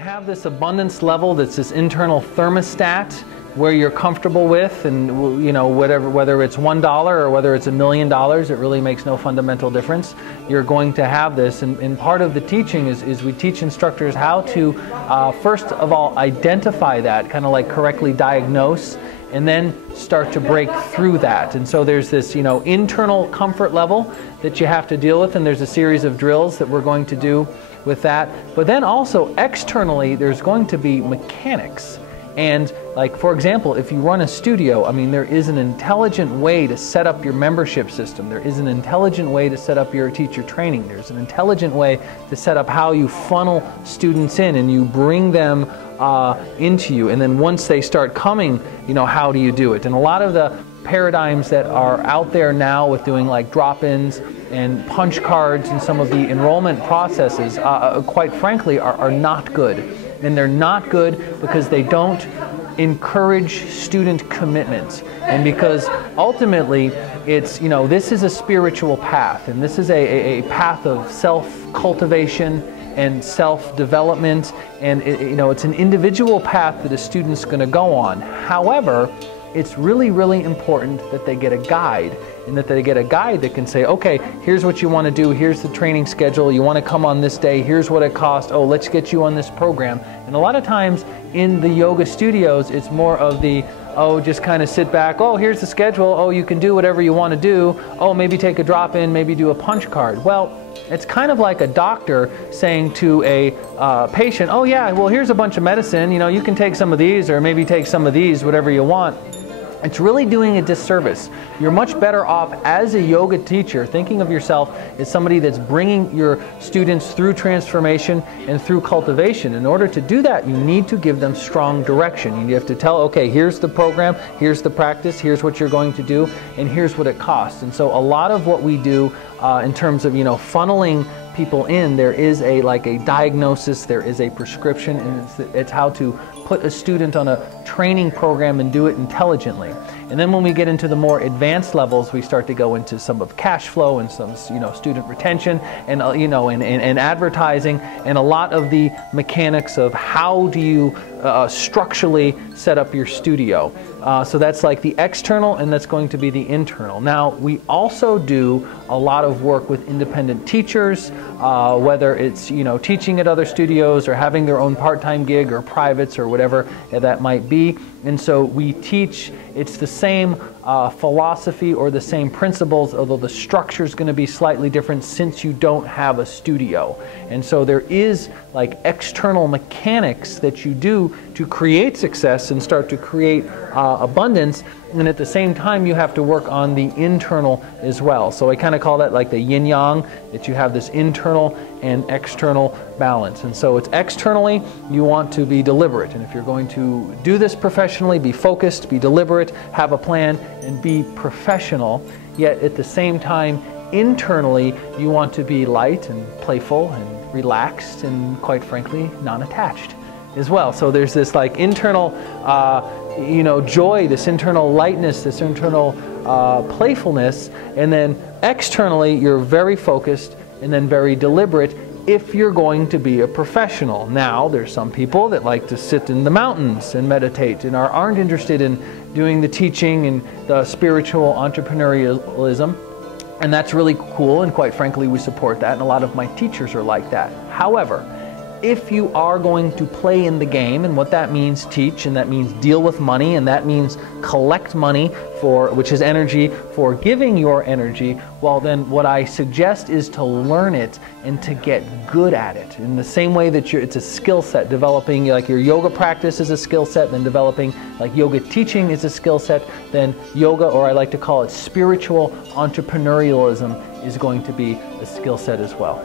have this abundance level that's this internal thermostat where you're comfortable with, and you know, whether it's $1 or whether it's $1 million, it really makes no fundamental difference. You're going to have this, and part of the teaching is we teach instructors how to first of all identify that, kind of like correctly diagnose, and then start to break through that. And so there's this, you know, internal comfort level that you have to deal with, and there's a series of drills that we're going to do with that. But then also externally, there's going to be mechanics. And like, for example, if you run a studio, I mean, there is an intelligent way to set up your membership system. There is an intelligent way to set up your teacher training. There's an intelligent way to set up how you funnel students in and you bring them into you. And then once they start coming, you know, how do you do it? And a lot of the paradigms that are out there now with doing like drop-ins and punch cards and some of the enrollment processes, quite frankly, are not good. And they're not good because they don't encourage student commitment. And because ultimately it's, you know, this is a spiritual path, and this is a path of self-cultivation and self-development, and you know, it's an individual path that a student's going to go on. However, it's really, really important that they get a guide, and that they get a guide that can say, okay, here's what you want to do, here's the training schedule, you want to come on this day, here's what it costs, oh, let's get you on this program. And a lot of times in the yoga studios, it's more of the, oh, just kind of sit back, oh, here's the schedule, oh, you can do whatever you want to do, oh, maybe take a drop-in, maybe do a punch card. Well, it's kind of like a doctor saying to a patient, oh yeah, well, here's a bunch of medicine, you know, you can take some of these or maybe take some of these, whatever you want. It's really doing a disservice. You're much better off as a yoga teacher thinking of yourself as somebody that's bringing your students through transformation and through cultivation. In order to do that, you need to give them strong direction. You have to tell, okay, here's the program, here's the practice, here's what you're going to do, and here's what it costs. And so a lot of what we do in terms of, you know, funneling people in, there is a diagnosis, there is a prescription, and it's how to put a student on a training program and do it intelligently. And then when we get into the more advanced levels, we start to go into some of cash flow and some, you know, student retention and you know, and advertising, and a lot of the mechanics of how do you structurally set up your studio. So that's like the external, and that's going to be the internal. Now, we also do a lot of work with independent teachers, whether it's, you know, teaching at other studios or having their own part-time gig or privates or whatever that might be. And so we teach, it's the same philosophy or the same principles, although the structure is going to be slightly different since you don't have a studio. And so there is like external mechanics that you do to create success and start to create abundance, and at the same time you have to work on the internal as well. So I kind of call that like the yin-yang, that you have this internal and external balance. And so it's externally, you want to be deliberate, and if you're going to do this professionally, be focused, be deliberate, have a plan, and be professional. Yet at the same time, internally, you want to be light and playful and relaxed and, quite frankly, non-attached as well. So there's this like internal you know, joy, this internal lightness, this internal playfulness, and then externally you're very focused and then very deliberate if you're going to be a professional. Now, there's some people that like to sit in the mountains and meditate and aren't interested in doing the teaching and the spiritual entrepreneurialism, and that's really cool, and quite frankly we support that, and a lot of my teachers are like that. However, if you are going to play in the game, and what that means, teach, and that means deal with money, and that means collect money for, which is energy, for giving your energy, well then what I suggest is to learn it and to get good at it. In the same way that it's a skill set, developing like your yoga practice is a skill set, then developing like yoga teaching is a skill set, then yoga, or I like to call it spiritual entrepreneurialism, is going to be a skill set as well.